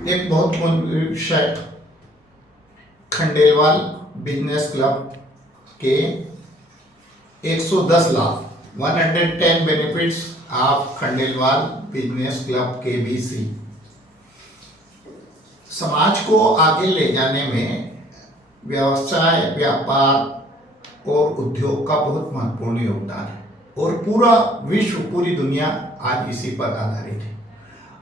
एक बहुत विषय खंडेलवाल बिजनेस क्लब के 110 लाभ 110 benefits of Khandelwal business club के बीसी समाज को आगे ले जाने में व्यवसाय, व्यापार और उद्योग का बहुत महत्वपूर्ण योगदान है और पूरा विश्व, पूरी दुनिया आज इसी पर आधारित है।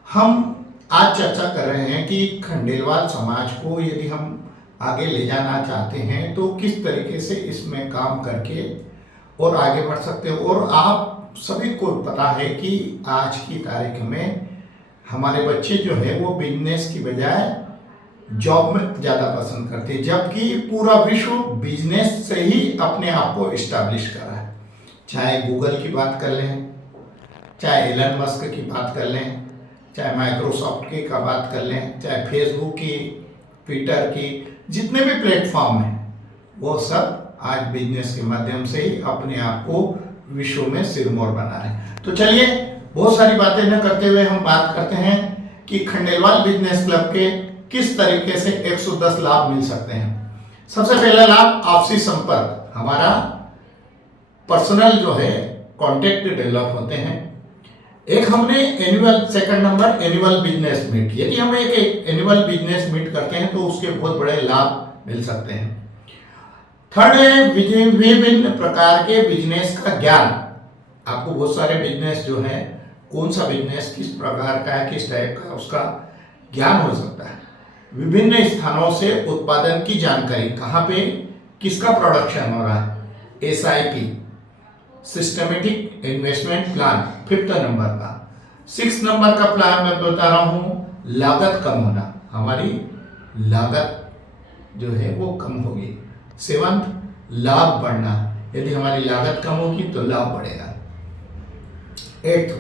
हम आज चर्चा कर रहे हैं कि खंडेलवाल समाज को यदि हम आगे ले जाना चाहते हैं तो किस तरीके से इसमें काम करके और आगे बढ़ सकते हैं। और आप सभी को पता है कि आज की तारीख में हमारे बच्चे जो है वो बिजनेस की बजाय जॉब में ज़्यादा पसंद करते हैं, जबकि पूरा विश्व बिजनेस से ही अपने आप को इस्टेब्लिश कर रहा है। चाहे गूगल की बात कर लें, चाहे एलन मस्क की बात कर लें, चाहे माइक्रोसॉफ्ट की का बात कर लें, चाहे फेसबुक की, ट्विटर की, जितने भी प्लेटफॉर्म हैं वो सब आज बिजनेस के माध्यम से ही अपने आप को विश्व में सिरमौर बना रहे हैं। तो चलिए बहुत सारी बातें न करते हुए हम बात करते हैं कि खंडेलवाल बिजनेस क्लब के किस तरीके से 110 लाभ मिल सकते हैं। सबसे पहला लाभ आपसी संपर्क, हमारा पर्सनल जो है कॉन्टेक्ट डेवलप होते हैं। एक हमने annual, second number annual business meet, यदि हम एक एनुअल बिजनेस मीट करते हैं तो उसके बहुत बड़े लाभ मिल सकते हैं। थर्ड है विभिन्न प्रकार के बिजनेस का ज्ञान। आपको बहुत सारे बिजनेस जो है, कौन सा बिजनेस किस प्रकार का है, किस टाइप का, उसका ज्ञान हो सकता है। विभिन्न स्थानों से उत्पादन की जानकारी, कहाँ पे किसका प्रोडक्शन हो रहा है, SIP systematic investment plan, fifth number का। 6 नंबर का प्लान मैं बता रहा हूं, लागत कम होना, हमारी लागत जो है वो कम होगी। 7th, लाभ बढ़ना, यदि हमारी लागत कम होगी तो लाभ बढ़ेगा। 8th,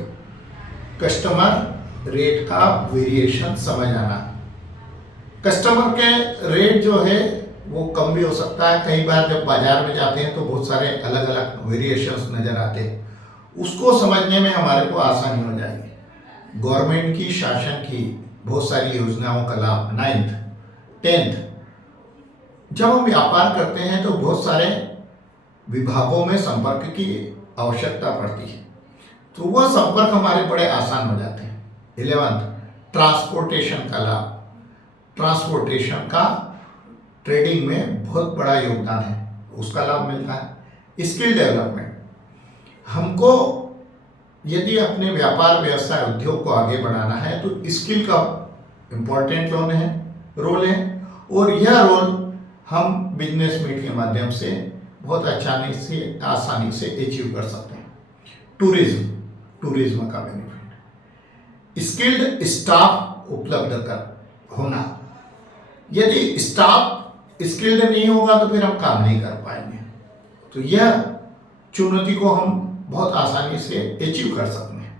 कस्टमर रेट का वेरिएशन समझ आना। कस्टमर के रेट जो है वो कम भी हो सकता है। कई बार जब बाजार में जाते हैं तो बहुत सारे अलग अलग वेरिएशंस नजर आते हैं, उसको समझने में हमारे को आसानी हो जाएगी। गवर्नमेंट की, शासन की बहुत सारी योजनाओं का लाभ। 9th, 10th, जब हम व्यापार करते हैं तो बहुत सारे विभागों में संपर्क की आवश्यकता पड़ती है, तो वह संपर्क हमारे बड़े आसान हो जाते हैं। 11th, ट्रांसपोर्टेशन का लाभ। ट्रांसपोर्टेशन का ट्रेडिंग में बहुत बड़ा योगदान है, उसका लाभ मिलता है। स्किल डेवलपमेंट, हमको यदि अपने व्यापार, व्यवसाय, उद्योग को आगे बढ़ाना है तो स्किल का इम्पोर्टेंट रोल है और यह रोल हम बिजनेस मीट के माध्यम से बहुत आसानी से अचीव कर सकते हैं। टूरिज्म का बेनिफिट, स्किल्ड स्टाफ उपलब्ध कर होना। यदि स्टाफ स्किल्ड नहीं होगा तो फिर हम काम नहीं कर पाएंगे, तो यह चुनौती को हम बहुत आसानी से अचीव कर सकते हैं।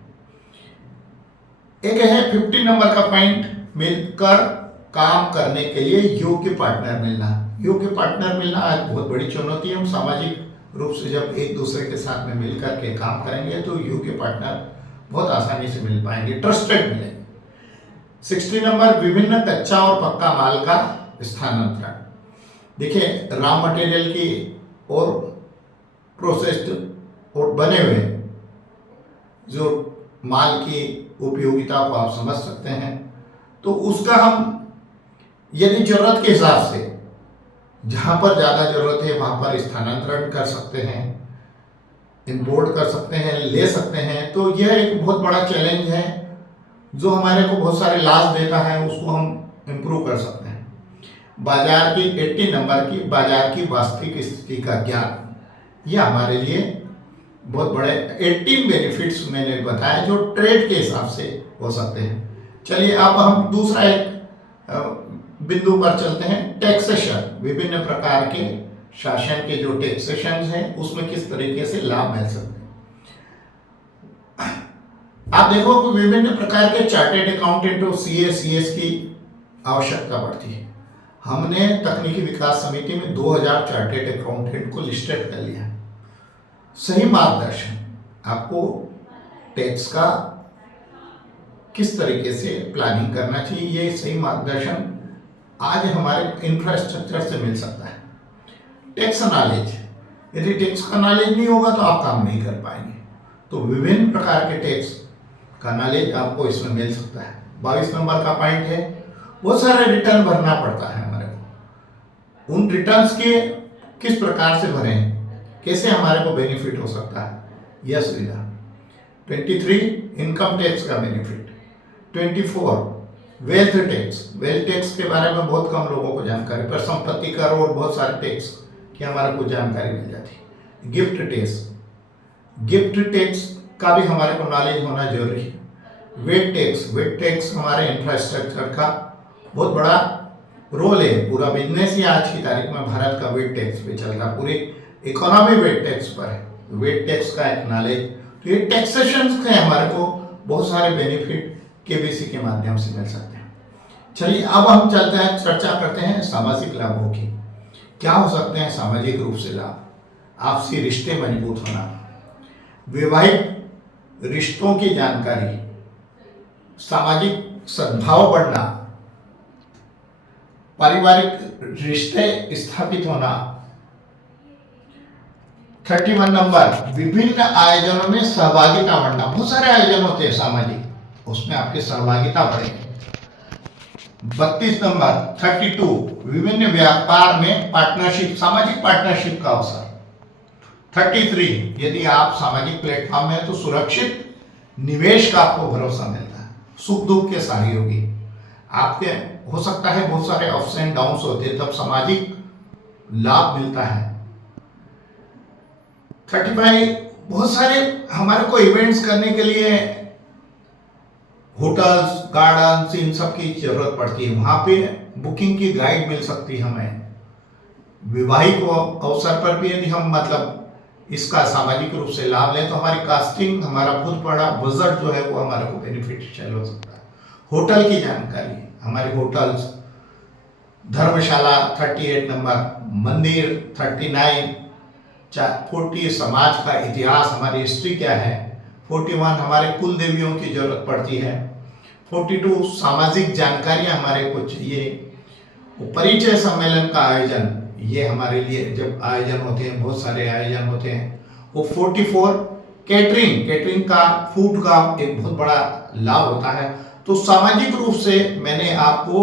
एक है 50 नंबर का पॉइंट, मिलकर काम करने के लिए योग्य पार्टनर मिलना। योग्य पार्टनर मिलना आज बहुत बड़ी चुनौती है। हम सामाजिक रूप से जब एक दूसरे के साथ में मिलकर के काम करेंगे तो योग्य पार्टनर बहुत आसानी से मिल पाएंगे, ट्रस्टेड मिलेंगे। 60 नंबर, विभिन्न कच्चा और पक्का माल का स्थानांतरण। देखिए, रॉ मटेरियल की और प्रोसेस्ड और बने हुए जो माल की उपयोगिता को आप समझ सकते हैं, तो उसका हम यदि जरूरत के हिसाब से जहाँ पर ज़्यादा जरूरत है वहाँ पर स्थानांतरण कर सकते हैं, इंपोर्ट कर सकते हैं, ले सकते हैं। तो यह एक बहुत बड़ा चैलेंज है जो हमारे को बहुत सारे लाभ देता है, उसको हम इम्प्रूव कर सकते हैं। बाजार की 80 नंबर की, बाजार की वास्तविक स्थिति का ज्ञान, यह हमारे लिए बहुत बड़े 18 बेनिफिट्स मैंने बताया जो ट्रेड के हिसाब से हो सकते हैं। चलिए अब हम दूसरा एक बिंदु पर चलते हैं, टैक्सेशन। विभिन्न प्रकार के शासन के जो टैक्सेशन हैं उसमें किस तरीके से लाभ मिल सकते हैं। आप देखो कि विभिन्न प्रकार के चार्टेड अकाउंटेंट और CA, CS की आवश्यकता पड़ती है। हमने तकनीकी विकास समिति में 2000 चार्टेड अकाउंटेंट को लिस्टेड कर लिया है। सही मार्गदर्शन, आपको टैक्स का किस तरीके से प्लानिंग करना चाहिए, ये सही मार्गदर्शन आज हमारे इंफ्रास्ट्रक्चर से मिल सकता है। टैक्स नॉलेज, यदि टैक्स का नॉलेज नहीं होगा तो आप काम नहीं कर पाएंगे। तो विभिन्न प्रकार के टैक्स का नॉलेज आपको इसमें मिल सकता है। 22 नंबर का पॉइंट है, बहुत सारे रिटर्न भरना पड़ता है हमारे को। उन रिटर्न्स के किस प्रकार से भरें, कैसे हमारे को बेनिफिट हो सकता है, यह सुविधा। 23 इनकम टैक्स का benefit. 24 wealth tax, wealth tax के बारे में बहुत कम लोगों को जानकारी, पर संपत्ति कर और बहुत सारे टैक्स की हमारे को जानकारी मिल जाती है। गिफ्ट टैक्स, गिफ्ट टैक्स का भी हमारे को नॉलेज होना जरूरी है। वेट टैक्स, वेट टैक्स हमारे इंफ्रास्ट्रक्चर का बहुत बड़ा रोल है। पूरा बिजनेस ही आज की तारीख में भारत का वेट टैक्स पे चल रहा, पूरी इकोनॉमी वेट टैक्स पर है। वेट टैक्स का एक नॉलेज, तो ये टैक्सेशन के हमारे को बहुत सारे बेनिफिट केबीसी के माध्यम से मिल सकते हैं। चलिए अब हम चलते हैं, चर्चा करते हैं सामाजिक लाभों की। क्या हो सकते हैं सामाजिक रूप से लाभ? आपसी रिश्ते मजबूत होना, वैवाहिक रिश्तों की जानकारी, सामाजिक सद्भाव बढ़ना, पारिवारिक रिश्ते स्थापित होना। 31 नंबर, विभिन्न आयोजनों में सहभागिता बढ़ना। बहुत सारे आयोजन होते हैं सामाजिक, उसमें आपकी सहभागिता बढ़ेगी। 32 नंबर 32, विभिन्न व्यापार में पार्टनरशिप, सामाजिक पार्टनरशिप का अवसर। 33, यदि आप सामाजिक प्लेटफॉर्म में तो सुरक्षित निवेश का आपको भरोसा मिलता है। सुख दुख के सहयोगी, आपके हो सकता है बहुत सारे अप्स एंड डाउन्स होते हैं, तब सामाजिक लाभ मिलता है। 35, बहुत सारे हमारे को इवेंट्स करने के लिए होटल्स, गार्डन्स, इन सब की जरूरत पड़ती है, वहां पे बुकिंग की गाइड मिल सकती है हमें। विवाहिक अवसर पर भी यदि हम मतलब इसका सामाजिक रूप से लाभ लें तो हमारी कास्टिंग, हमारा बहुत बड़ा बजट जो है वो हमारे को बेनिफिशियल हो सकता है। होटल की जानकारी, हमारे होटल्स, धर्मशाला 38 नंबर, मंदिर 39, 40 समाज का इतिहास, हमारी हिस्ट्री क्या है। 41 हमारे कुल देवियों की जरूरत पड़ती है। 42 सामाजिक जानकारियां हमारे को चाहिए। परिचय सम्मेलन का आयोजन, ये हमारे लिए जब आयोजन होते हैं, बहुत सारे आयोजन होते हैं। वो 44 कैटरिंग, कैटरिंग का, फूड का एक बहुत बड़ा लाभ होता है। तो सामाजिक रूप से मैंने आपको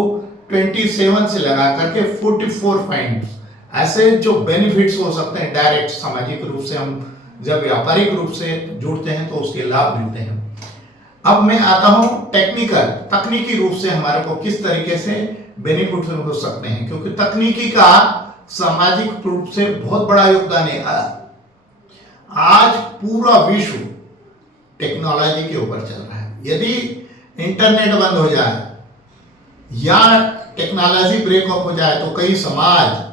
27 से लगा करके 44 पॉइंट्स ऐसे जो बेनिफिट्स हो सकते हैं डायरेक्ट सामाजिक रूप से, हम जब व्यापारिक रूप से जुड़ते हैं तो उसके लाभ मिलते हैं। अब मैं आता हूं टेक्निकल, तकनीकी रूप से हमारे को किस तरीके से बेनिफिट हो सकते हैं, क्योंकि तकनीकी का सामाजिक रूप से बहुत बड़ा योगदान है। आज पूरा विश्व टेक्नोलॉजी के ऊपर चल रहा है। यदि इंटरनेट बंद हो जाए या टेक्नोलॉजी ब्रेकअप हो जाए तो कई समाज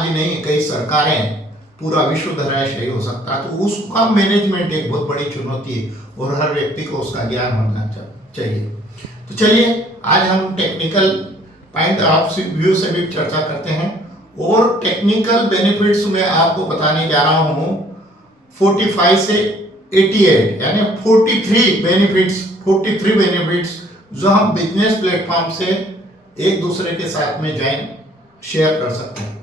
ही नहीं, कई सरकारें, पूरा विश्व धराशायी हो सकता है। तो उसका मैनेजमेंट एक बहुत बड़ी चुनौती है और हर व्यक्ति को उसका ज्ञान होना चाहिए। तो चलिए आज हम टेक्निकल पॉइंट ऑफ व्यू से भी चर्चा करते हैं और टेक्निकल बेनिफिट्स में आपको बताने जा रहा हूँ 45 से 88 यानी 43 बेनिफिट्स जो हम बिजनेस प्लेटफॉर्म से एक दूसरे के साथ में ज्वाइन शेयर कर सकते हैं।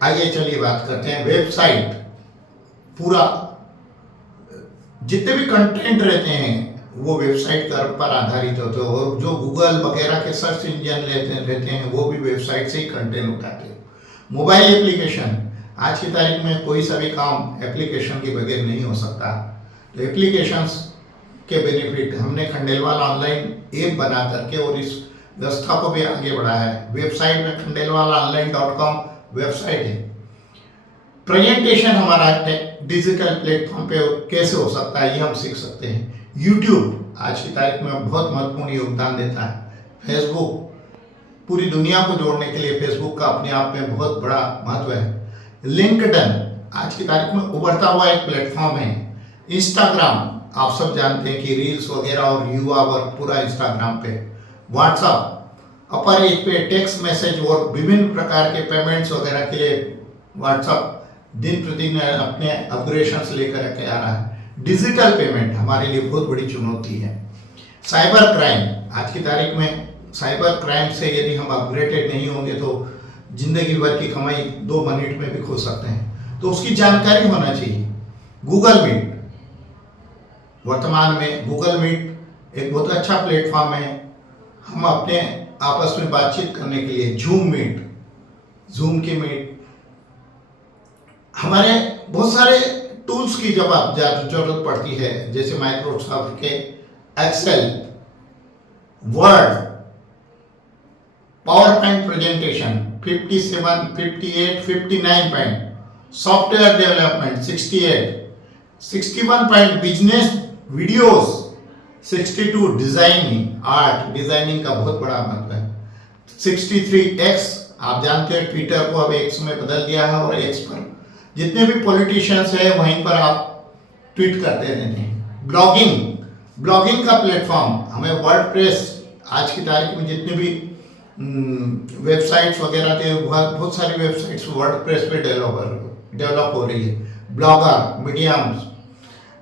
आइए चलिए बात करते हैं वेबसाइट। पूरा जितने भी कंटेंट रहते हैं वो वेबसाइट पर आधारित होते हैं और जो गूगल वगैरह के सर्च इंजन रहते हैं वो भी वेबसाइट से ही कंटेंट उठाते हैं। मोबाइल एप्लीकेशन, आज की तारीख में कोई सा भी काम एप्लीकेशन के बगैर नहीं हो सकता। तो एप्लीकेशंस के बेनिफिट हमने खंडेलवाल ऑनलाइन ऐप बना करके और इस व्यवस्था को भी आगे बढ़ाया है। वेबसाइट में khandelwalaonline.com वेबसाइट है। प्रेजेंटेशन हमारा डिजिटल प्लेटफॉर्म पे कैसे हो सकता है ये हम सीख सकते हैं। यूट्यूब आज की तारीख में बहुत महत्वपूर्ण योगदान देता है। फेसबुक, पूरी दुनिया को जोड़ने के लिए फेसबुक का अपने आप में बहुत बड़ा महत्व है। लिंक्डइन आज की तारीख में उभरता हुआ एक प्लेटफॉर्म है। इंस्टाग्राम, आप सब जानते हैं कि रील्स वगैरह और युवा वर्ग पूरा इंस्टाग्राम पे। व्हाट्सअप, अपर एज पे टेक्स्ट मैसेज और विभिन्न प्रकार के पेमेंट्स वगैरह के लिए व्हाट्सअप दिन प्रतिदिन अपने अपग्रेडेशंस लेकर के आ रहा है। डिजिटल पेमेंट हमारे लिए बहुत बड़ी चुनौती है। साइबर क्राइम, आज की तारीख में साइबर क्राइम से यदि हम अपग्रेडेड नहीं होंगे तो जिंदगी भर की कमाई 2 मिनट में भी खो सकते हैं, तो उसकी जानकारी होना चाहिए। गूगल मीट, वर्तमान में गूगल मीट एक बहुत अच्छा प्लेटफॉर्म है। हम अपने आपस में बातचीत करने के लिए जूम की मीट, हमारे बहुत सारे टूल्स की जब आप जरूरत पड़ती है, जैसे माइक्रोसॉफ्ट के Excel, Word, PowerPoint presentation 57, 58, 59 point, software development 68, 61 point business videos, 62 designing का बहुत बड़ा महत्व है, 63 एक्स, आप जानते हैं ट्विटर को अब एक्स में बदल दिया है, और एक्स पर जितने भी पॉलिटिशियंस हैं वहीं पर आप ट्वीट करते रहते हैं। ब्लॉगिंग का प्लेटफॉर्म, हमें वर्डप्रेस, आज की तारीख में जितने भी वेबसाइट्स वगैरह थे, बहुत सारी वेबसाइट्स वर्डप्रेस पे डेवलप हो रही है। Blogger, mediums,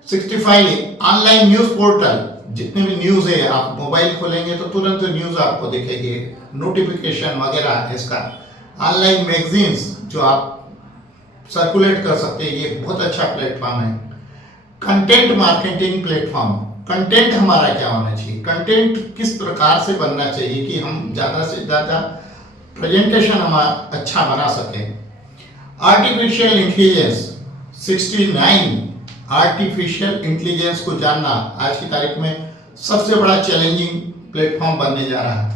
65 online news portal, जितने भी न्यूज़ है आप मोबाइल खोलेंगे तो तुरंत न्यूज़ आपको दिखेगी, नोटिफिकेशन वगैरह इसका। ऑनलाइन मैगजीन्स जो आप सर्कुलेट कर सकते हैं, ये बहुत अच्छा प्लेटफॉर्म है। कंटेंट मार्केटिंग प्लेटफॉर्म, कंटेंट हमारा क्या होना चाहिए, कंटेंट किस प्रकार से बनना चाहिए कि हम ज़्यादा से ज़्यादा प्रेजेंटेशन हमारा अच्छा बना सकें। आर्टिफिशियल इंटेलिजेंस 69, आर्टिफिशियल इंटेलिजेंस को जानना आज की तारीख में सबसे बड़ा चैलेंजिंग प्लेटफॉर्म बनने जा रहा है।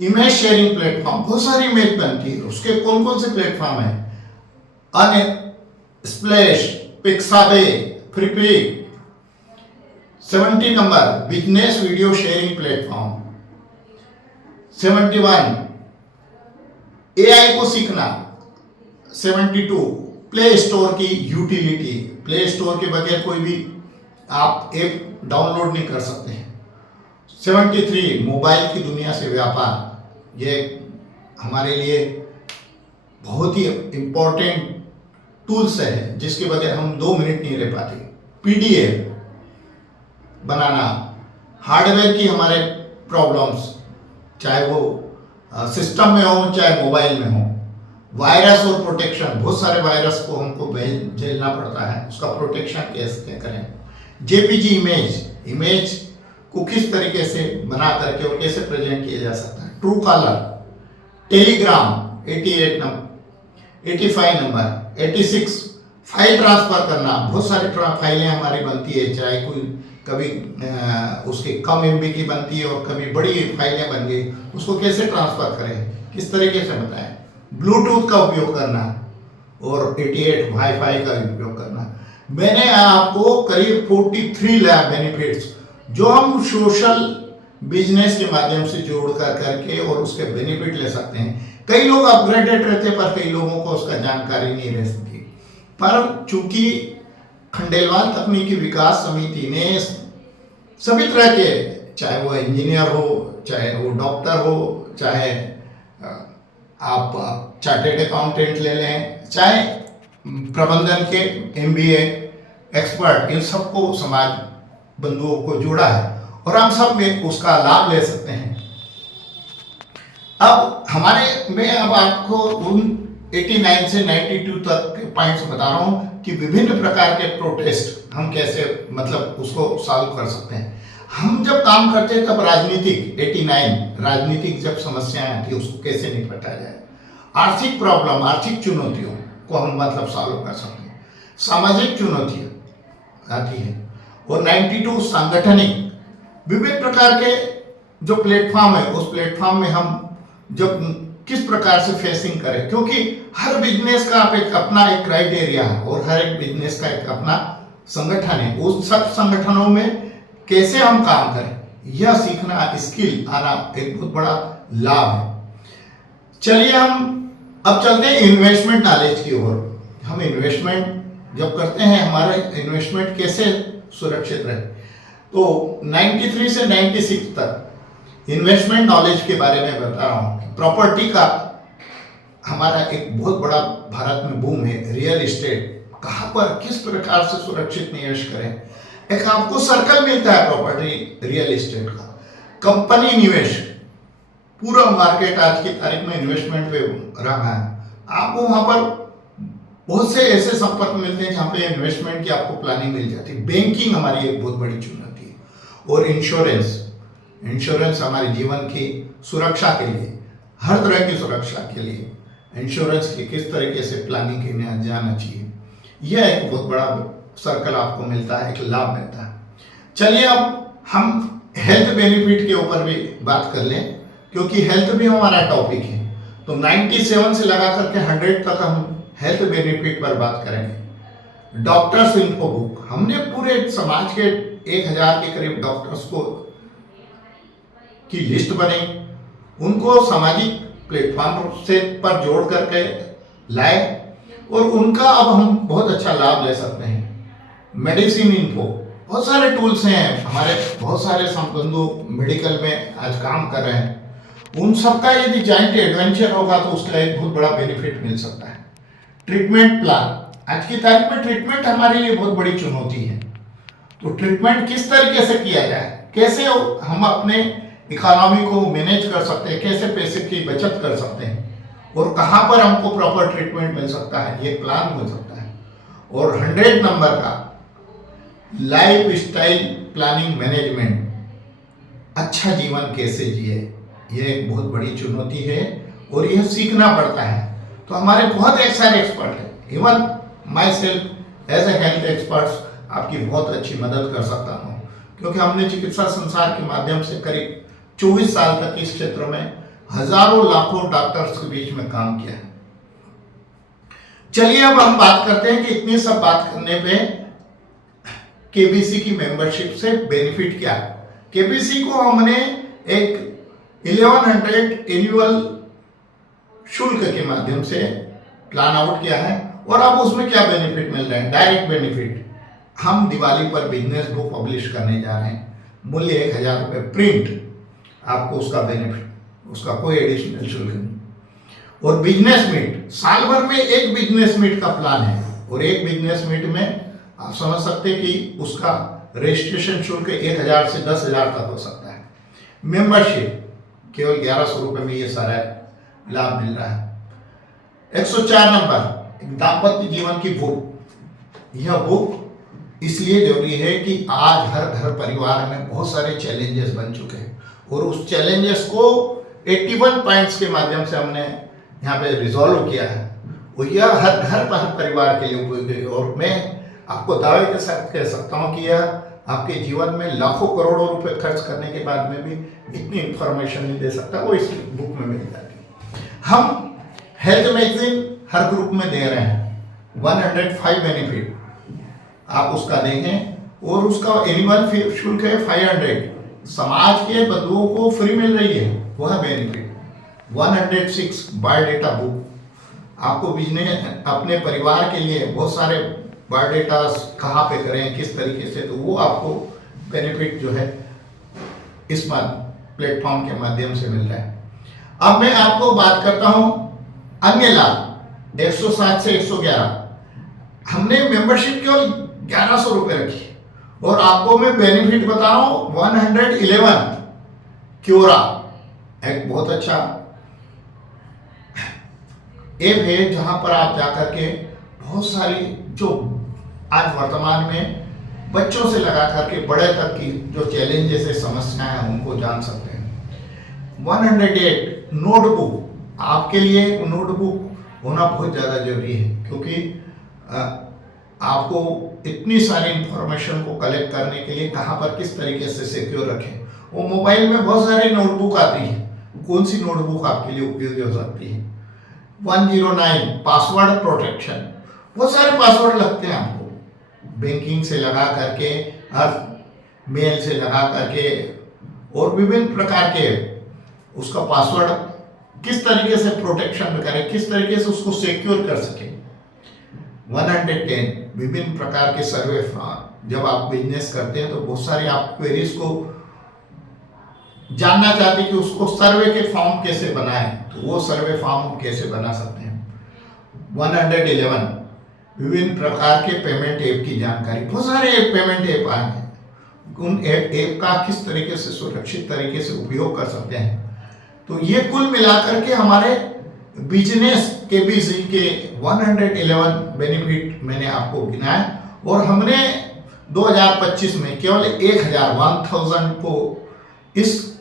इमेज शेयरिंग प्लेटफॉर्म, बहुत सारी इमेज बनती है, उसके कौन कौन से प्लेटफॉर्म है? Splash, Pixabay, Freepik. 70 number business video sharing platform. 71 AI को सीखना। 72 प्ले स्टोर की यूटिलिटी, प्ले स्टोर के बगैर कोई भी आप ऐप डाउनलोड नहीं कर सकते हैं। 73 मोबाइल की दुनिया से व्यापार, ये हमारे लिए बहुत ही इम्पोर्टेंट टूल्स है जिसके बगैर हम 2 मिनट नहीं रह पाते। पीडीएफ बनाना, हार्डवेयर की हमारे प्रॉब्लम्स, चाहे वो सिस्टम में हो चाहे मोबाइल में हो। वायरस और प्रोटेक्शन, बहुत सारे वायरस को हमको झेलना पड़ता है, उसका प्रोटेक्शन कैसे करें। जेपीजी इमेज को किस तरीके से बना करके और कैसे प्रेजेंट किया जा सकता है। True collar, Telegram 88 number, 85 number, 86 file transfer करना, बहुत सारी फाइलें हमारी बनती है, चाहे कोई कभी उसके कम एमबी की बनती है और कभी बड़ी फाइलें बन गई, उसको कैसे ट्रांसफर करें, किस तरीके से बताएं। ब्लूटूथ का उपयोग करना और 88 वाईफाई का उपयोग करना। मैंने आपको करीब 43 लाख बेनिफिट्स जो हम सोशल बिजनेस के माध्यम से जोड़ करके और उसके बेनिफिट ले सकते हैं। कई लोग अपग्रेडेड रहते पर कई लोगों को उसका जानकारी नहीं रहती, पर चूंकि खंडेलवाल तकनीकी विकास समिति ने सभी तरह के, चाहे वो इंजीनियर हो, चाहे वो डॉक्टर हो, चाहे आप चार्टेड अकाउंटेंट ले लें, चाहे प्रबंधन के एमबीए एक्सपर्ट, इन सबको समाज बंधुओं को जोड़ा है और हम सब में उसका लाभ ले सकते हैं। अब मैं अब आपको उन 89 से 92 तक के पॉइंट्स बता रहा हूँ कि विभिन्न प्रकार के प्रोटेस्ट हम कैसे मतलब उसको सॉल्व कर सकते हैं। हम जब काम करते हैं तब राजनीतिक जब समस्याएं आती है उसको कैसे निपटा जाए। आर्थिक प्रॉब्लम, आर्थिक चुनौतियों को हम मतलब सॉल्व कर सकते हैं। सामाजिक चुनौतियाँ आती है। और 92 सांगठनिक, विभिन्न प्रकार के जो प्लेटफॉर्म है उस प्लेटफॉर्म में हम जब किस प्रकार से फेसिंग करें, क्योंकि हर बिजनेस का एक अपना एक क्राइटेरिया है और हर एक बिजनेस का एक अपना संगठन है। उस सब संगठनों में कैसे हम काम करें, यह सीखना, स्किल आना एक बहुत बड़ा लाभ है। चलिए हम अब चलते हैं इन्वेस्टमेंट नॉलेज की ओर। हम इन्वेस्टमेंट जब करते हैं हमारा इन्वेस्टमेंट कैसे सुरक्षित रहे, तो 93 से 96 तक इन्वेस्टमेंट नॉलेज के बारे में बता रहा हूँ। प्रॉपर्टी का हमारा एक बहुत बड़ा भारत में बूम है। रियल एस्टेट कहाँ पर किस प्रकार से सुरक्षित निवेश करें, एक आपको सर्कल मिलता है प्रॉपर्टी रियल एस्टेट का, कंपनी निवेश, पूरा मार्केट आज की तारीख में इन्वेस्टमेंट पे रहा है। आपको वहां पर बहुत से ऐसे संपर्क मिलते हैं जहां पे इन्वेस्टमेंट की आपको प्लानिंग मिल जाती है। बैंकिंग हमारी एक बहुत बड़ी चुनौती है, और इंश्योरेंस हमारे जीवन की सुरक्षा के लिए, हर तरह की सुरक्षा के लिए इंश्योरेंस की किस तरीके से प्लानिंग करने जाना चाहिए, यह एक बहुत बड़ा सर्कल आपको मिलता है, एक लाभ मिलता है। चलिए अब हम हेल्थ बेनिफिट के ऊपर भी बात कर लें, क्योंकि हेल्थ भी हमारा टॉपिक है। तो 97 से लगा करके 100 तक हम हेल्थ बेनिफिट पर बात करेंगे। डॉक्टर्स इन्फो बुक, हमने पूरे समाज के 1000 के करीब डॉक्टर्स को की लिस्ट बनाई, उनको सामाजिक प्लेटफॉर्म से पर जोड़ करके लाए, और उनका अब हम बहुत अच्छा लाभ ले सकते हैं। मेडिसिन इन्फो, बहुत सारे टूल्स हैं हमारे, बहुत सारे संबंधों मेडिकल में आज काम कर रहे हैं, उन सबका यदि जॉइंट एडवेंचर होगा तो उसका एक बहुत बड़ा बेनिफिट मिल सकता है। ट्रीटमेंट प्लान, आज की तारीख में ट्रीटमेंट हमारे लिए बहुत बड़ी चुनौती है, तो ट्रीटमेंट किस तरीके से किया जाए, कैसे हम अपने इकोनॉमी को मैनेज कर सकते हैं, कैसे पैसे की बचत कर सकते हैं, और कहाँ पर हमको प्रॉपर ट्रीटमेंट मिल सकता है, ये प्लान मिल सकता है। और 100 नंबर का लाइफ स्टाइल प्लानिंग मैनेजमेंट, अच्छा जीवन कैसे जिए, यह एक बहुत बड़ी चुनौती है और यह सीखना पड़ता है। तो हमारे बहुत एक सारे एक्सपर्ट हैं, even myself as a health experts आपकी बहुत अच्छी मदद कर सकता हूँ, क्योंकि हमने चिकित्सा संसार के माध्यम से करीब 24 साल तक इस क्षेत्र में हजारों लाखों डॉक्टर्स के बीच में काम किया है। चलिए अब हम बात करते हैं कि इतनी सब बात करने पे केबीसी की मेंबरशिप से बेनिफिट क्या है। केबीसी को हमने एक 1100 एनुअल शुल्क के माध्यम से प्लान आउट किया है, और अब उसमें क्या बेनिफिट मिल रहा है, डायरेक्ट बेनिफिट। हम दिवाली पर बिजनेस बुक पब्लिश करने जा रहे हैं, मूल्य 1000 रुपये प्रिंट, आपको उसका बेनिफिट, उसका कोई एडिशनल शुल्क नहीं। और बिजनेस मीट, साल भर में एक बिजनेस मीट का प्लान है, और एक बिजनेस मीट में आप समझ सकते हैं कि उसका रजिस्ट्रेशन शुल्क 1000 से 10,000 तक हो सकता है। मेंबरशिप केवल 1100 रुपये में ये सारा लाभ मिल रहा है। 104 नंबर, दाम्पत्य जीवन की बुक। यह बुक इसलिए जरूरी है कि आज हर घर परिवार में बहुत सारे चैलेंजेस बन चुके हैं, और उस चैलेंजेस को 81 पॉइंट्स के माध्यम से हमने यहाँ पे रिजॉल्व किया है, और यह हर घर पर हर परिवार के लिए उपयोगी है। और मैं आपको दावे के साथ कह सकता हूँ कि यह आपके जीवन में लाखों करोड़ों रुपए खर्च करने के बाद में भी इतनी इंफॉर्मेशन नहीं दे सकता, वो इस बुक में मिल जाती है। हम हेल्थ मैगजीन हर ग्रुप में दे रहे हैं, 105 बेनिफिट, आप उसका देंगे, और उसका एनुअल शुल्क है 500, समाज के बंधुओं को फ्री मिल रही है वह बेनिफिट। 106 बायोडेटा बुक, आपको बिजनेस अपने परिवार के लिए बहुत सारे बायोडेटा कहाँ पे करें, किस तरीके से, तो वो आपको बेनिफिट जो है इस प्लेटफॉर्म के माध्यम से मिल रहा है। अब मैं आपको बात करता हूँ अन्य लाभ, 107 से 111। हमने मेंबरशिप केवल 1100 रुपये रखी, और आपको मैं बेनिफिट बता रहा हूँ 111। क्योरा एक बहुत अच्छा ऐप है, जहां पर आप जाकर के बहुत सारी जो आज वर्तमान में बच्चों से लगा करके बड़े तक की जो चैलेंजेस है, समस्याएं हैं, उनको जान सकते हैं। 108 नोटबुक, आपके लिए नोटबुक होना बहुत ज़्यादा जरूरी है, क्योंकि आपको इतनी सारी इंफॉर्मेशन को कलेक्ट करने के लिए कहाँ पर किस तरीके से सिक्योर रखें। वो मोबाइल में बहुत सारी नोटबुक आती है, कौन सी नोटबुक आपके लिए उपयोगी हो सकती है। 109 पासवर्ड प्रोटेक्शन, बहुत सारे पासवर्ड लगते हैं आपको, बैंकिंग से लगा करके, हर मेल से लगा करके, और विभिन्न प्रकार के उसका पासवर्ड किस तरीके से प्रोटेक्शन करें, किस तरीके से उसको सिक्योर कर सकें। 110 विभिन्न प्रकार के सर्वे फॉर्म, जब आप बिजनेस करते हैं तो बहुत सारे आप क्वेरीज को जानना चाहते हैं कि उसको सर्वे के फॉर्म कैसे बनाएं, तो वो सर्वे फॉर्म हम कैसे बना सकते हैं। 111 विभिन्न प्रकार के पेमेंट ऐप की जानकारी, बहुत सारे पेमेंट ऐप आए हैं, उन ऐप का किस तरीके से सुरक्षित तरीके से उपयोग कर सकते हैं। तो ये कुल मिलाकर के हमारे बिजनेस KBC के 111 बेनिफिट मैंने आपको गिनाए, और हमने 2025 में केवल 1000 को इस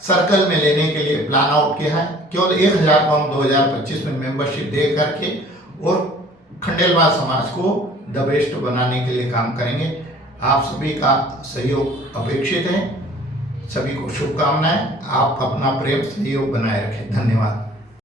सर्कल में लेने के लिए प्लान आउट किया है। केवल 1000 को हम 2025 में मेंबरशिप दे करके और खंडेलवाल समाज को द बेस्ट बनाने के लिए काम करेंगे। आप सभी का सहयोग अपेक्षित है। सभी को शुभकामनाएं। आप अपना प्रेम सहयोग बनाए रखें। धन्यवाद।